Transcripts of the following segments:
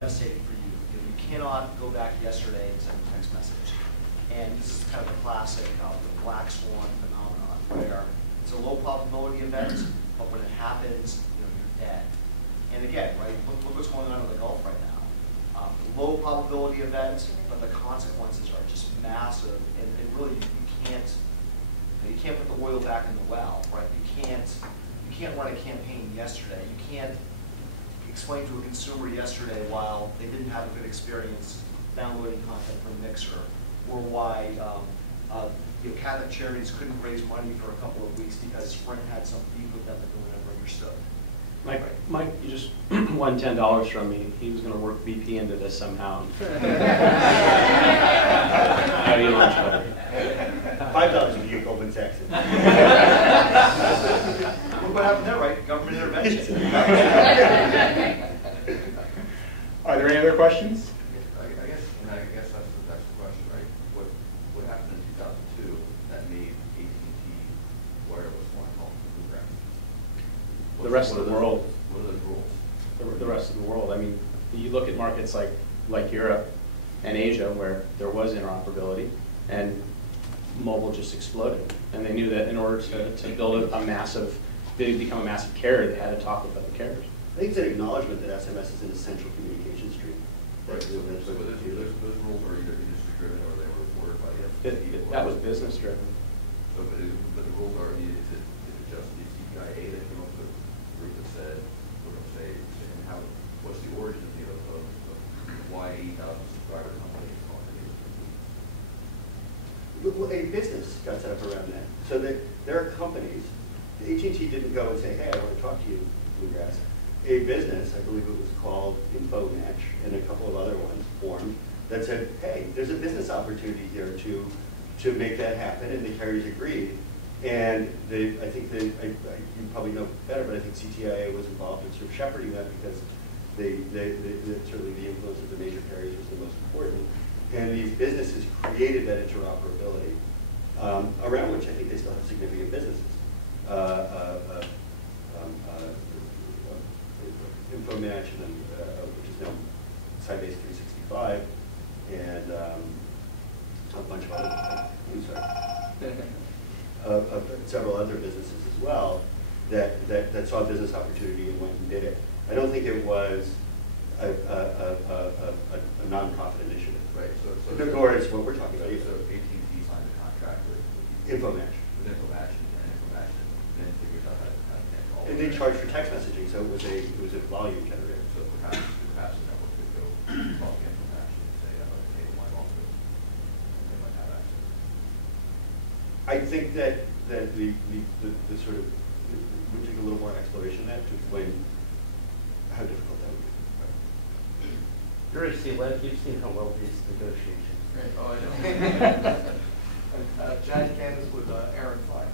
devastating for you. You cannot go back yesterday and send a text message. And this is kind of a classic of the black swan phenomenon, where it's a low probability event, but when it happens, you're dead. And again, right, look what's going on in the Gulf right now. Low probability event, but the consequences are just massive, and really you can't put the oil back in the well, right? You can't run a campaign yesterday. You can't explain to a consumer yesterday while they didn't have a good experience downloading content from Myxer, or why Catholic Charities couldn't raise money for a couple of weeks because Sprint had some beef with them that no one ever understood. Mike, you just won $10 from me. He was going to work VP into this somehow. How do you launch better? $5 if you get Goldman Sachs. Look what happened there, right? Government intervention. Are there any other questions? I guess that's the question, right? What happened in 2002 that made AT&T wireless one called Bluegrass? The rest of the world. What are those rules? The rest of the world. I mean, you look at markets like Europe and Asia, where there was interoperability, and mobile just exploded. And they knew that in order to build become a massive carrier, they had to talk with other carriers. I think it's an acknowledgement that SMS is an essential communication stream. Right. So those rules are either industry driven or they were reported by the FCC. That was business driven. So, but the rules are, is it just the CPIA that came up with a group that said, we're going to say, and how, what's the origin of why 8,000 subscriber companies called it? Well, a business got set up around that. So that there are companies. AT&T didn't go and say, hey, I want to talk to you, Bluegrass. A business, I believe it was called InfoMatch, and a couple of other ones formed, that said, hey, there's a business opportunity here to make that happen, and the carriers agreed. And I think you probably know better, but I think CTIA was involved in sort of shepherding that because certainly the influence of the major carriers was the most important. And these businesses created that interoperability, around which I think they still have significant businesses. InfoMatch, which is now Sybase 365, and a bunch of other, several other businesses as well that saw a business opportunity and went and did it. I don't think it was a nonprofit initiative. Right. So nor is what we're talking about. So AT&T signed a contract with InfoMatch. And InfoMatch then figures out how to connect all. And they charged for text messaging, so it was a volume generator. So perhaps the network could go call InfoMatch and say, I'd like to enable my office, and they might have access. I think that the sort of would take a little more exploration of that to explain how difficult that would be. You've seen how well these negotiations. Right. Oh, I know. John Candace with Aaron Fine.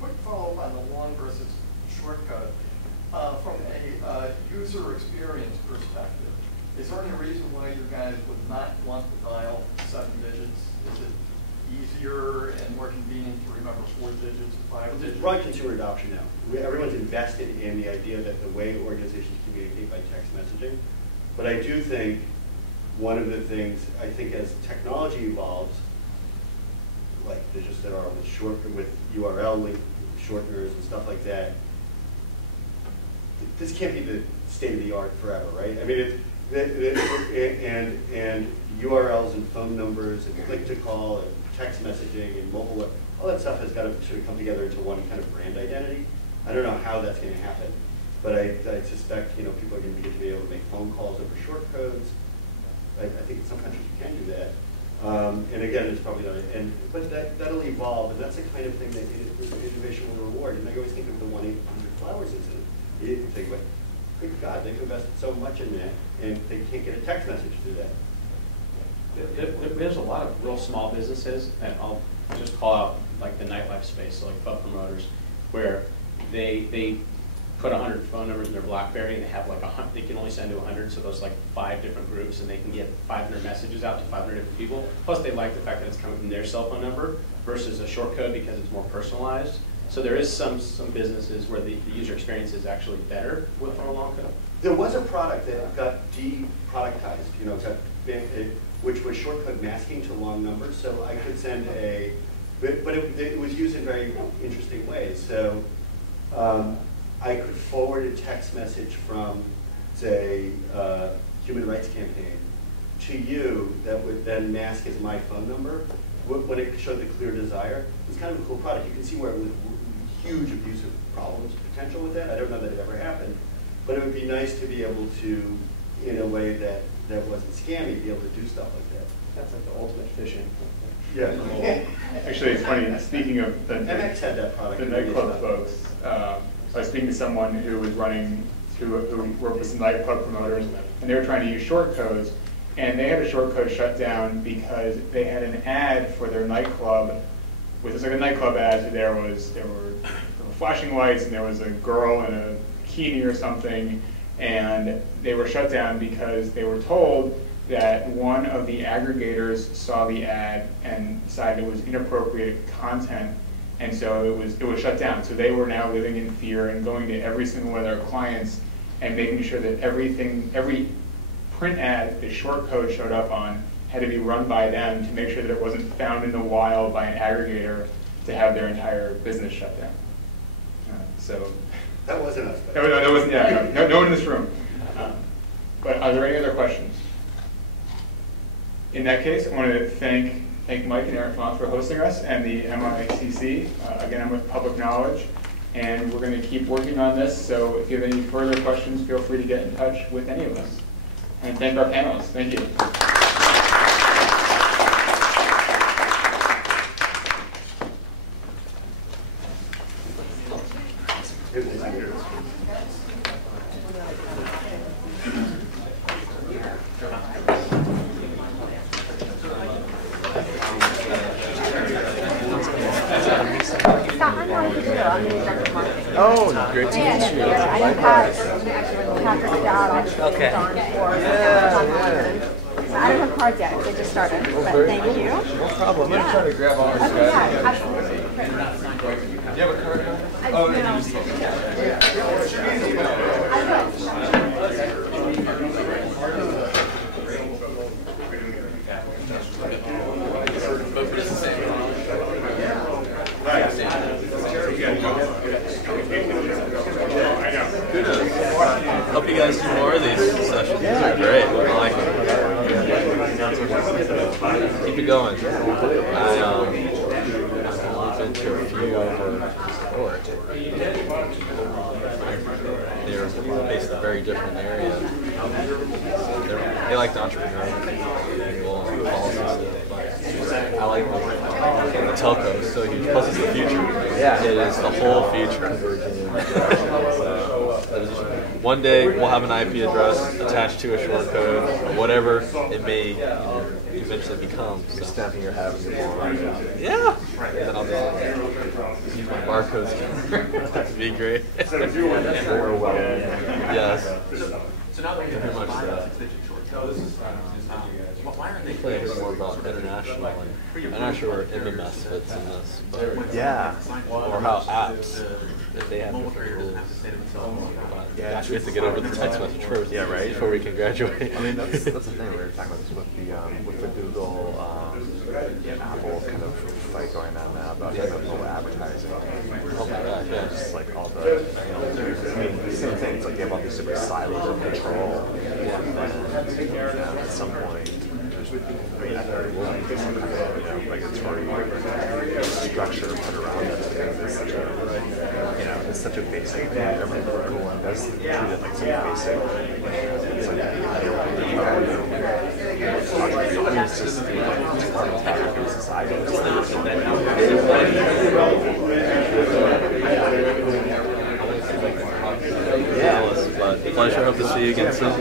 Quick follow-up on the long versus short code. From a user experience perspective, is there any reason why you guys would not want to dial 7 digits? Is it easier and more convenient to remember 4 digits or 5 digits? There's broad consumer adoption now. Everyone's invested in the idea that the way organizations communicate by text messaging. But I do think one of the things, I think as technology evolves, like there's just there are with URL link shorteners and stuff like that, this can't be the state of the art forever, right? I mean, and URLs and phone numbers and click to call and text messaging and mobile, all that stuff has got to sort of come together into one kind of brand identity. I don't know how that's going to happen, but I suspect people are going to be able to make phone calls over short codes. I think in some countries you can do that. And again, it's probably not, but that'll evolve, and that's the kind of thing that innovation will reward. And I always think of the 1-800-Flowers incident. You think, but good God, they've invested so much in that, and they can't get a text message through that. There's a lot of real small businesses, and I'll just call out like the nightlife space, so like pub promoters, where they put 100 phone numbers in their BlackBerry, and they have like they can only send to 100, so those like 5 different groups, and they can get 500 messages out to 500 different people. Plus, they like the fact that it's coming from their cell phone number versus a short code because it's more personalized. So there is some businesses where the user experience is actually better with a long code. There was a product that got de-productized, you know, which was shortcut masking to long numbers. So I could send a, but it was used in very interesting ways. So I could forward a text message from, say, Human Rights Campaign to you that would then mask as my phone number when it showed the clear desire. It was kind of a cool product. You can see where it was huge abusive problems potential with that. I don't know that it ever happened, but it would be nice to be able to, in a way that wasn't scammy, be able to do stuff like that. That's like the ultimate phishing. Yeah. Actually, it's funny, speaking of the MX had that product. the nightclub folks, I was speaking to someone who was running, who worked with some nightclub promoters, and they were trying to use short codes, and they had a short code shut down because they had an ad for their nightclub, which was like a nightclub ad, so there were flashing lights, and there was a girl in a bikini or something, and they were shut down because they were told that one of the aggregators saw the ad and decided it was inappropriate content, and so it was shut down. So they were now living in fear and going to every single one of their clients and making sure that every print ad the short code showed up on had to be run by them to make sure that it wasn't found in the wild by an aggregator to have their entire business shut down. So That wasn't us. that wasn't, yeah, no one in this room. But are there any other questions? In that case, I want to thank Mike and Eric Font for hosting us and the MICC. Again, I'm with Public Knowledge, and we're going to keep working on this. So if you have any further questions, feel free to get in touch with any of us. And thank our panelists. Thank you. Oh, great to meet you. I know Patrick's dad Okay. I don't have cards yet, they just started, but thank you. No problem. I'm trying to grab all this Okay, yeah, guys. absolutely. Do you have a card? Oh, Hope you guys do more of these sessions. These are great. I like them. Keep it going. I've been to a few over before. They're based in a very different area. They like the entrepreneurial angle and policy stuff. I like the telco is so huge. Plus, it's the future. Yeah, it is the whole future. One day we'll have an IP address attached to a short code, or whatever it may eventually become. You're stamping your hat with your yeah. And then I'll just use my barcodes. That'd be great. Yes. So now that we have Very much so. short codes, why aren't they Play a bit more about international, and I'm not sure where MMS fits in this, but Yeah. or how apps, if they have different rules. Yeah. Gosh, we have to get over the text message first, Yeah, right. before we can graduate. I mean, that's the thing. We were talking about this with the Google and Apple kind of fight going on now about kind of mobile advertising. Oh my gosh, yeah. Just like all the, I mean, same thing. It's like you have all these different silos of control. And at some point, I mean, I thought it will be some kind of regulatory structure put around it. It's such a, it's such a basic thing. I remember Google does treat it like such a basic. It's like it's just part of society. Yeah, but pleasure. Hope to see you again soon.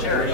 Jared